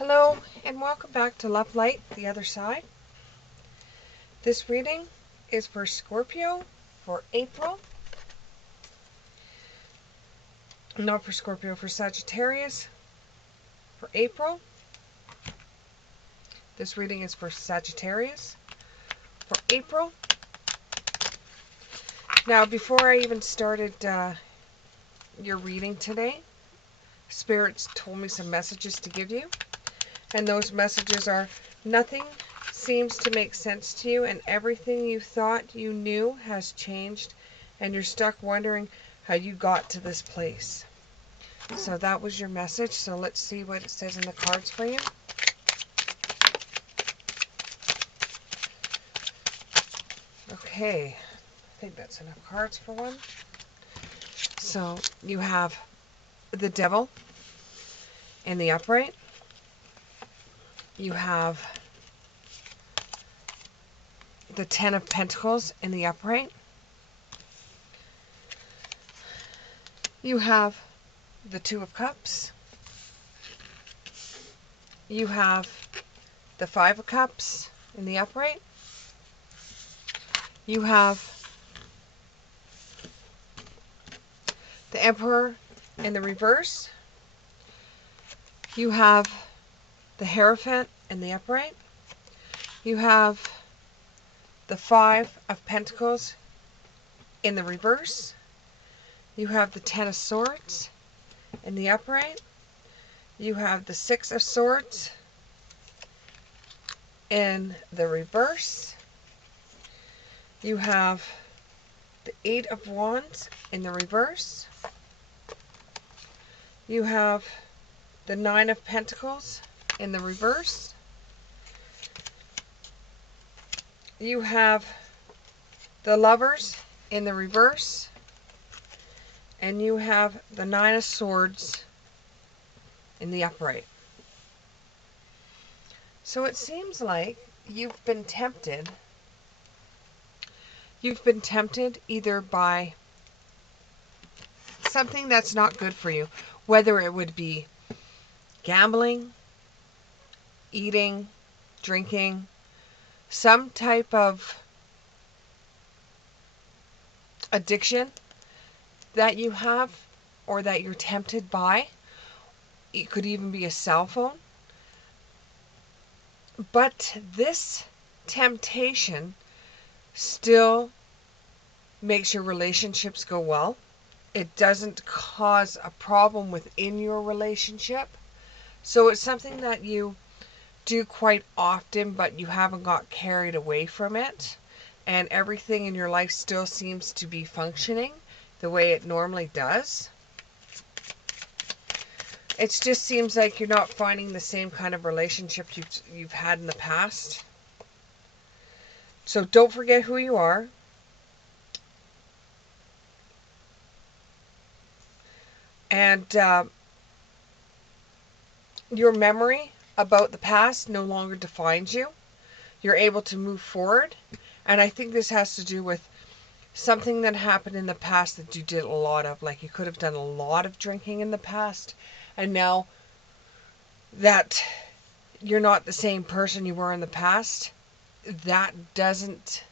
Hello and welcome back to Love Light, the other side. This reading is for Scorpio for April. Not for Scorpio, for Sagittarius for April. This reading is for Sagittarius for April. Now, before I even started your reading today, Spirits told me some messages to give you. And those messages are: nothing seems to make sense to you, and everything you thought you knew has changed, and you're stuck wondering how you got to this place. So that was your message. So let's see what it says in the cards for you. Okay, I think that's enough cards for one. So you have the Devil in the upright. You have the Ten of Pentacles in the upright. You have the Two of Cups. You have the Five of Cups in the upright. You have the Emperor in the reverse. You have the Hierophant in the upright. You have the Five of Pentacles in the reverse. You have the Ten of Swords in the upright. You have the Six of Swords in the reverse. You have the Eight of Wands in the reverse. You have the Nine of Pentacles in the reverse. You have the Lovers in the reverse. And you have the Nine of Swords in the upright. So it seems like you've been tempted. You've been tempted either by something that's not good for you, whether it would be gambling, eating, drinking, some type of addiction that you have or that you're tempted by. It could even be a cell phone. But this temptation still makes your relationships go well. It doesn't cause a problem within your relationship. So it's something that you do quite often, but you haven't got carried away from it. And everything in your life still seems to be functioning the way it normally does. It just seems like you're not finding the same kind of relationship you've had in the past. So don't forget who you are. And your memory about the past no longer defines you. You're able to move forward. And I think this has to do with something that happened in the past that you did a lot of. Like you could have done a lot of drinking in the past. And now that you're not the same person you were in the past, that doesn't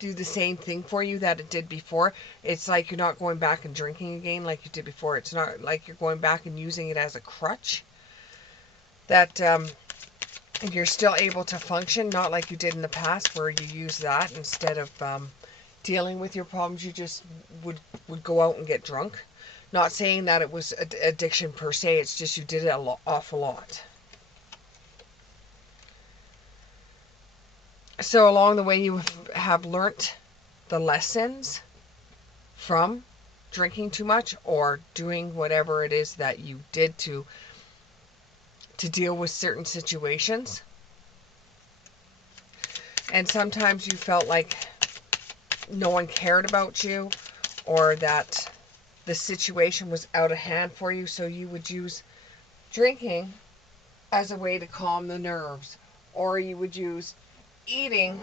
do the same thing for you that it did before. It's like you're not going back and drinking again like you did before. It's not like you're going back and using it as a crutch. That you're still able to function, not like you did in the past where you use that instead of dealing with your problems. You just would go out and get drunk. Not saying that it was addiction per se. It's just you did it an awful lot. So along the way, you have learnt the lessons from drinking too much or doing whatever it is that you did to deal with certain situations. And sometimes you felt like no one cared about you, or that the situation was out of hand for you, so you would use drinking as a way to calm the nerves, or you would use eating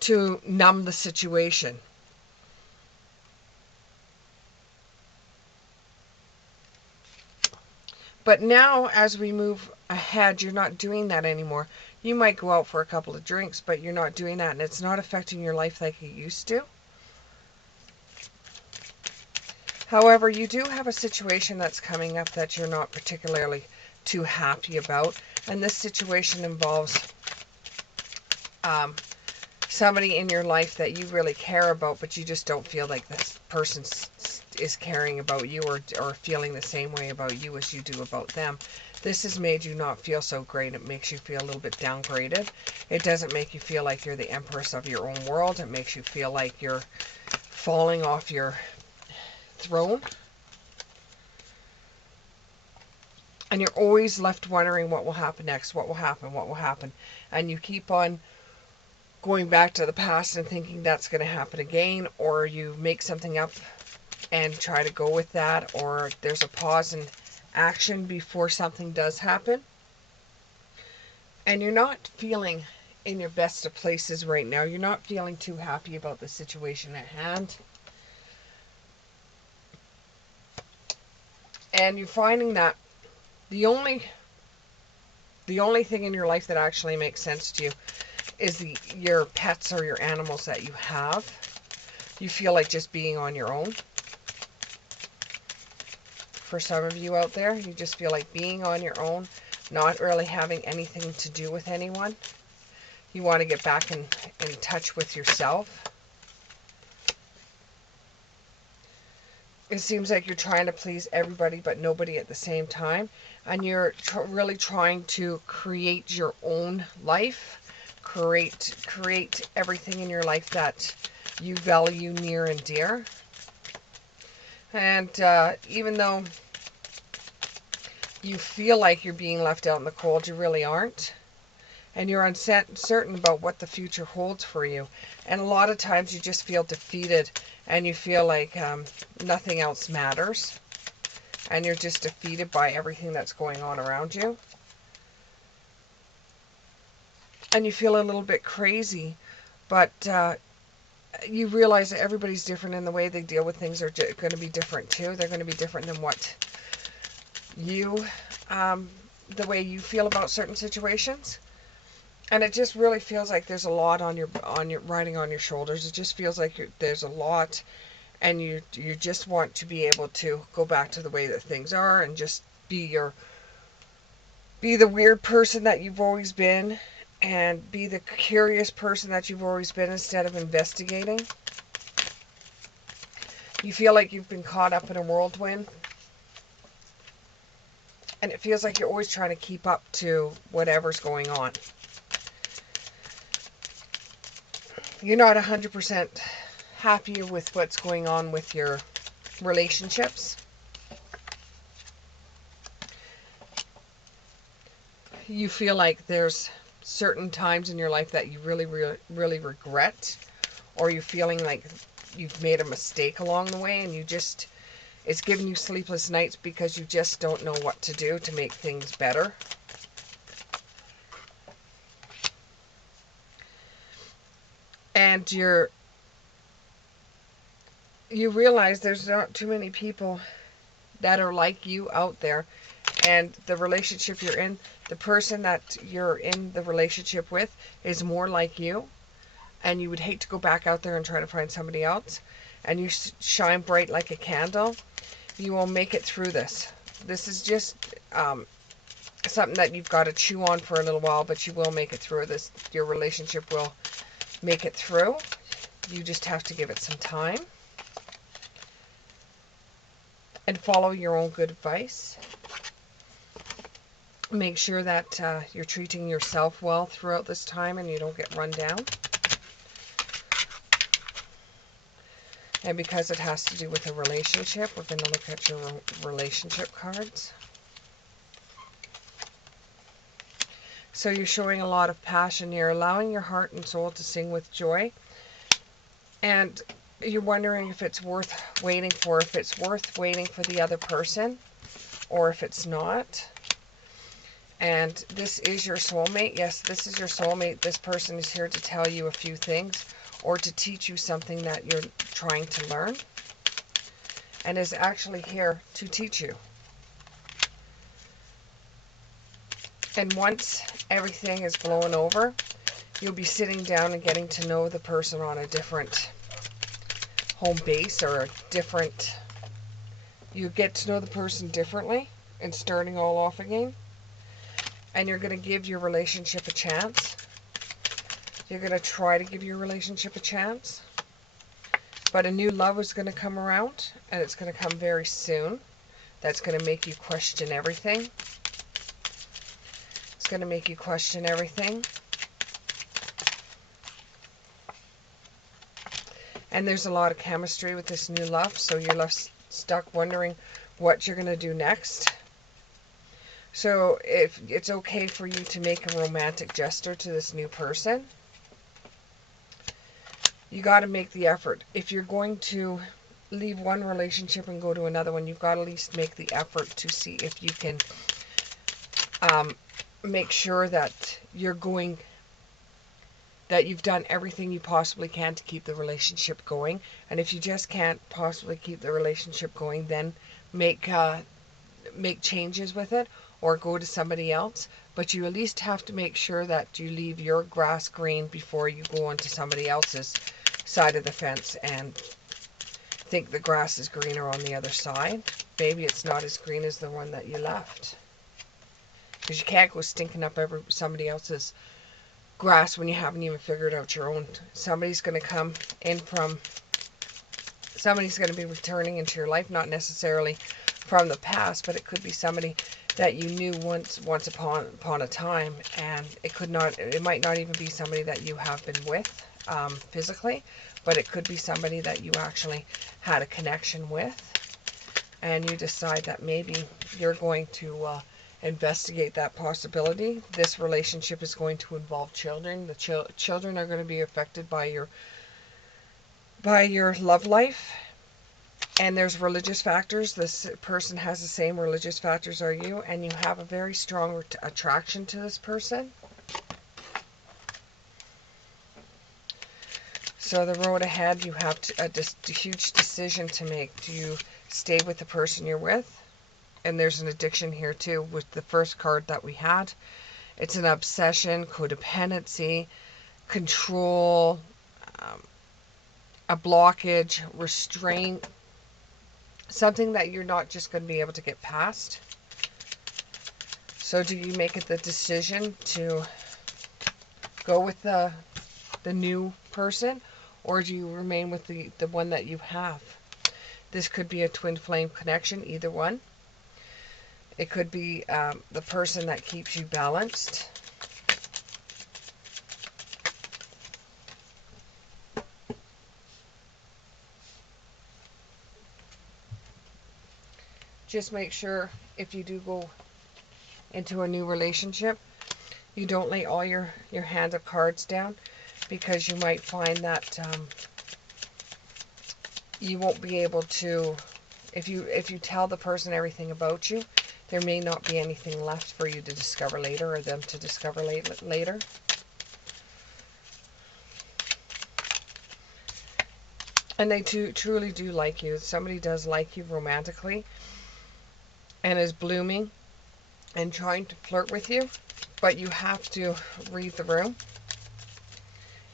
to numb the situation. But now, as we move ahead. You're not doing that anymore. You might go out for a couple of drinks, but you're not doing that, and it's not affecting your life like it used to. However, you do have a situation that's coming up that you're not particularly too happy about, and this situation involves somebody in your life that you really care about, but you just don't feel like this person is caring about you or feeling the same way about you as you do about them. This has made you not feel so great. It makes you feel a little bit downgraded. It doesn't make you feel like you're the empress of your own world. It makes you feel like you're falling off your throne. And you're always left wondering what will happen next, what will happen, what will happen. And you keep on going back to the past and thinking that's going to happen again, or you make something up and try to go with that, or there's a pause in action before something does happen. And you're not feeling in your best of places right now. You're not feeling too happy about the situation at hand. And you're finding that the only thing in your life that actually makes sense to you is your pets or your animals that you have. You feel like just being on your own. For some of you out there, you just feel like being on your own, not really having anything to do with anyone. You want to get back in touch with yourself. It seems like you're trying to please everybody but nobody at the same time. And you're really trying to create your own life. Create everything in your life that you value near and dear. And even though you feel like you're being left out in the cold, you really aren't. And you're uncertain about what the future holds for you. And a lot of times you just feel defeated and you feel like nothing else matters. And you're just defeated by everything that's going on around you. And you feel a little bit crazy, but you realize that everybody's different and the way they deal with things are going to be different too. They're going to be different than what you, the way you feel about certain situations. And it just really feels like there's a lot on your riding on your shoulders. It just feels like there's a lot, and you just want to be able to go back to the way that things are and just be the weird person that you've always been, and be the curious person that you've always been instead of investigating. You feel like you've been caught up in a whirlwind. And it feels like you're always trying to keep up to whatever's going on. You're not 100% happy with what's going on with your relationships. You feel like there's certain times in your life that you really regret, or you're feeling like you've made a mistake along the way, and it's giving you sleepless nights because you just don't know what to do to make things better. And you realize there's not too many people that are like you out there, and the relationship you're in, the person that you're in the relationship with is more like you, and you would hate to go back out there and try to find somebody else. And you shine bright like a candle. You will make it through this. This is just something that you've got to chew on for a little while, but you will make it through this. Your relationship will make it through. You just have to give it some time and follow your own good advice. Make sure that you're treating yourself well throughout this time and you don't get run down. And because it has to do with a relationship, we're going to look at your relationship cards. So you're showing a lot of passion. You're allowing your heart and soul to sing with joy. And you're wondering if it's worth waiting for, if it's worth waiting for the other person, or if it's not. And this is your soulmate. Yes, this is your soulmate. This person is here to tell you a few things, or to teach you something that you're trying to learn, and is actually here to teach you. And once everything is blown over, you'll be sitting down and getting to know the person on a different home base or a different... You get to know the person differently and starting all off again. And you're going to give your relationship a chance. You're going to try to give your relationship a chance. But a new love is going to come around, and it's going to come very soon. That's going to make you question everything. It's going to make you question everything. And there's a lot of chemistry with this new love, so you're left stuck wondering what you're going to do next. So if it's okay for you to make a romantic gesture to this new person, you got to make the effort. If you're going to leave one relationship and go to another one, you've got to at least make the effort to see if you can make sure that that you've done everything you possibly can to keep the relationship going. And if you just can't possibly keep the relationship going, then make changes with it or go to somebody else. But you at least have to make sure that you leave your grass green before you go onto somebody else's side of the fence and think the grass is greener on the other side. Maybe it's not as green as the one that you left. Because you can't go stinking up somebody else's grass when you haven't even figured out your own. Somebody's going to come in from... Somebody's going to be returning into your life, not necessarily from the past, but it could be somebody that you knew once upon a time, and it might not even be somebody that you have been with physically, but it could be somebody that you actually had a connection with, and you decide that maybe you're going to investigate that possibility. This relationship is going to involve children. The children are going to be affected by your love life. And there's religious factors. This person has the same religious factors as you, and you have a very strong attraction to this person. So the road ahead, you have a huge decision to make. Do you stay with the person you're with? And there's an addiction here too with the first card that we had. It's an obsession, codependency, control, a blockage, restraint. Something that you're not just going to be able to get past. So do you make it the decision to go with the new person, or do you remain with the one that you have? This could be a twin flame connection, either one. It could be the person that keeps you balanced. Just make sure if you do go into a new relationship, you don't lay all your hand of cards down, because you might find that you won't be able to, if you tell the person everything about you, there may not be anything left for you to discover later, or them to discover later. And they truly do like you. Somebody does like you romantically and is blooming and trying to flirt with you, but you have to read the room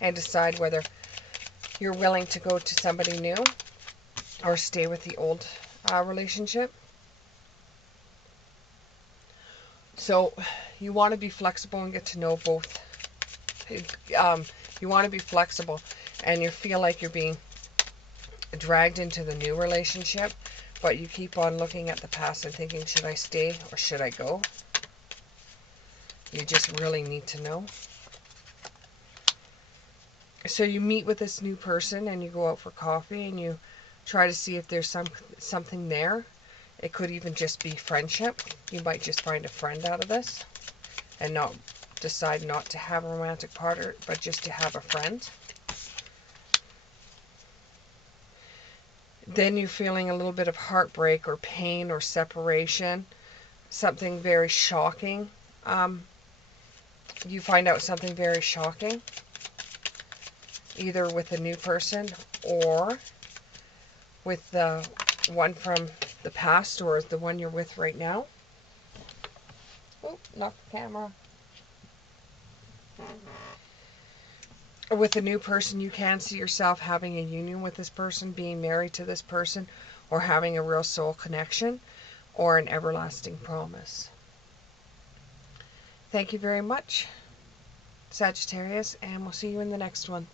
and decide whether you're willing to go to somebody new or stay with the old relationship. So you want to be flexible and get to know both. You want to be flexible, and you feel like you're being dragged into the new relationship, but you keep on looking at the past and thinking, should I stay or should I go? You just really need to know. So you meet with this new person and you go out for coffee and you try to see if there's something there. It could even just be friendship. You might just find a friend out of this and decide not to have a romantic partner, but just to have a friend. Then you're feeling a little bit of heartbreak or pain or separation, something very shocking. You find out something very shocking, either with a new person or with the one from the past or the one you're with right now. Oh, knock the camera. With a new person, you can see yourself having a union with this person, being married to this person, or having a real soul connection, or an everlasting promise. Thank you very much, Sagittarius, and we'll see you in the next one.